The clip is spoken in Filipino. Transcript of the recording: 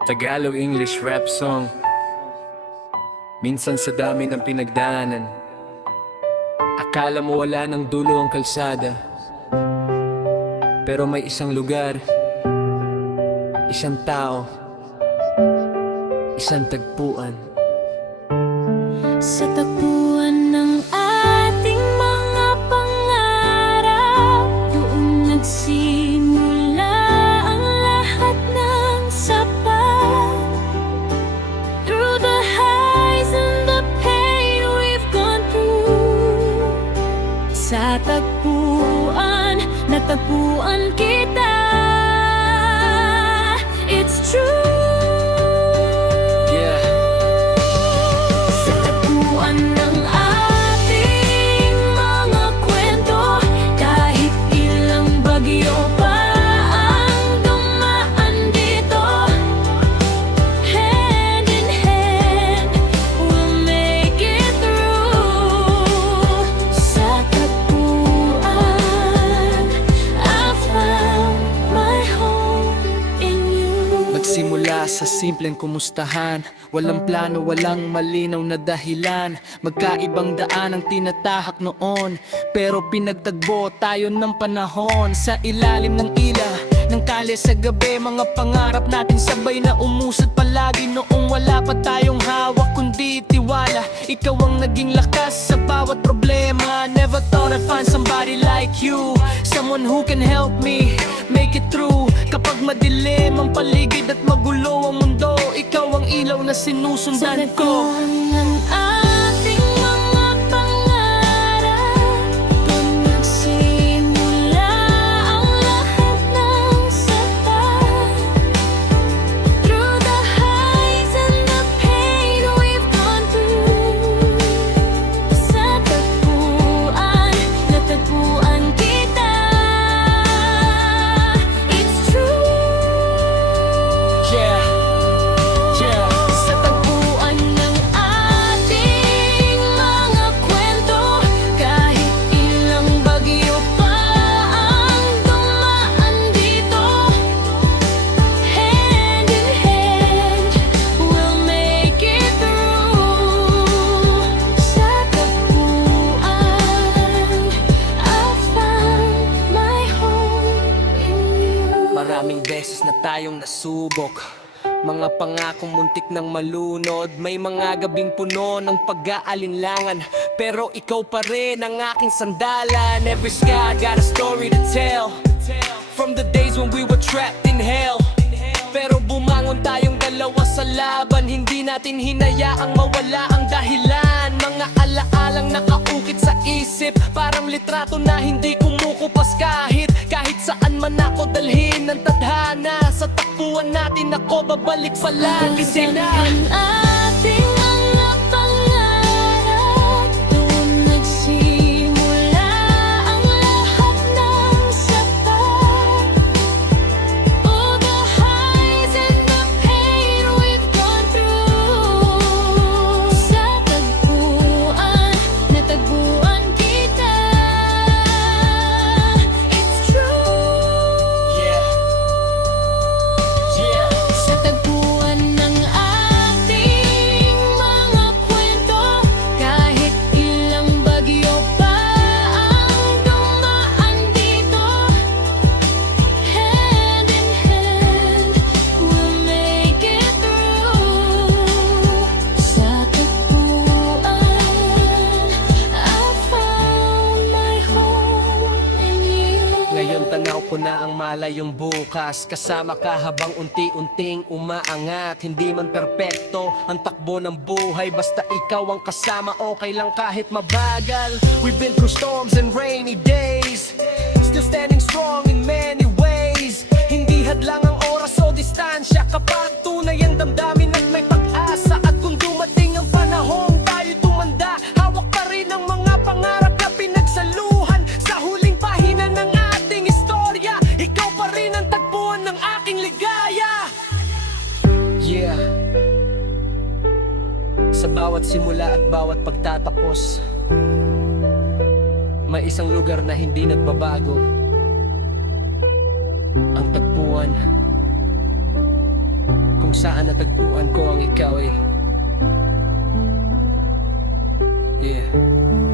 Tagalog English rap song. Minsan sa dami ng pinagdaanan, akala mo wala ng dulo ang kalsada. Pero may isang lugar, isang tao, isang tagpuan. Sa tagpuan ng ating mga pangarap, doon nagsimula ang lahat ng sapat. Through the highs and the pain we've gone through, sa tagpuan, natagpuan kita. It's true. Simula sa simpleng kumustahan, walang plano, walang malinaw na dahilan. Magkaibang daan ang tinatahak noon, pero pinagtagbo tayo ng panahon. Sa ilalim ng ila, ng kalye sa gabi, mga pangarap natin sabay na umusad palagi. Noong wala pa tayong hawak kundi tiwala, ikaw ang naging lakas sa bawat problema. Never thought I'd find somebody like you, someone who can help me make it through. Kapag madilim ang paligid at magulo ang mundo, ikaw ang ilaw na sinusundan ko. Sa ng ating mga pangarap, doon nagsimula ang lahat ng sapat. Through the highs and the pain we've gone through, sa tagpuan, natagpuan kita. It's true. Sa tagpuan ng ating mga kwento, kahit ilang bagyo pa ang dumaan dito, hand in hand, we'll make it through. Sa tagpuan, I found my home in you. Maraming beses na tayong nasubok, mga pangakong muntik ng malunod. May mga gabing puno ng pag-aalinlangan, pero ikaw pa rin ang aking sandalan. Every sky got a story to tell, from the days when we were trapped in hell. Pero bumangon tayong dalawa sa laban, hindi natin hinayaang mawala ang dahilan. Mga alaalang nakaukit sa isip, parang litrato na hindi kumukupas. Kahit saan man ako dalhin ng tadhana, sa takbuhan natin ako babalik palagi sila. Ating mga pangarap, doon nagsimula ang lahat ng sapat. All the highs and the pain we've gone through, sa tagpuan, natagpuan kita. It's true. Sa tagpuan ng ating mga kwento, kahit ilang bagyo pa ang dumaan dito, hand in hand, we'll make it through. Sa tagpuan, I found my home in you. Ngayon tanaw ko na ang malayong bukas, kasama ka habang unti-unting umaangat. Hindi man perpekto ang takbo ng buhay, basta ikaw ang kasama, okay lang kahit mabagal. We've been through storms and rainy days, still standing strong in many ways. Hindi hadlang ang oras o distansya, kapag tunay ang damdamin at may pag-asa. At kung dumating ang panahon tayo tumanda, hawak pa rin ang mga pangarap na pinagsaluhan. Sa huling pahina ng ating istorya, ikaw pa rin ang tagpuan ng aking ligaya. Yeah. Sa bawat simula at bawat pagtatapos, may isang lugar na hindi nagbabago, ang tagpuan. Kung kung saan natagpuan ko ang ikaw eh. Yeah.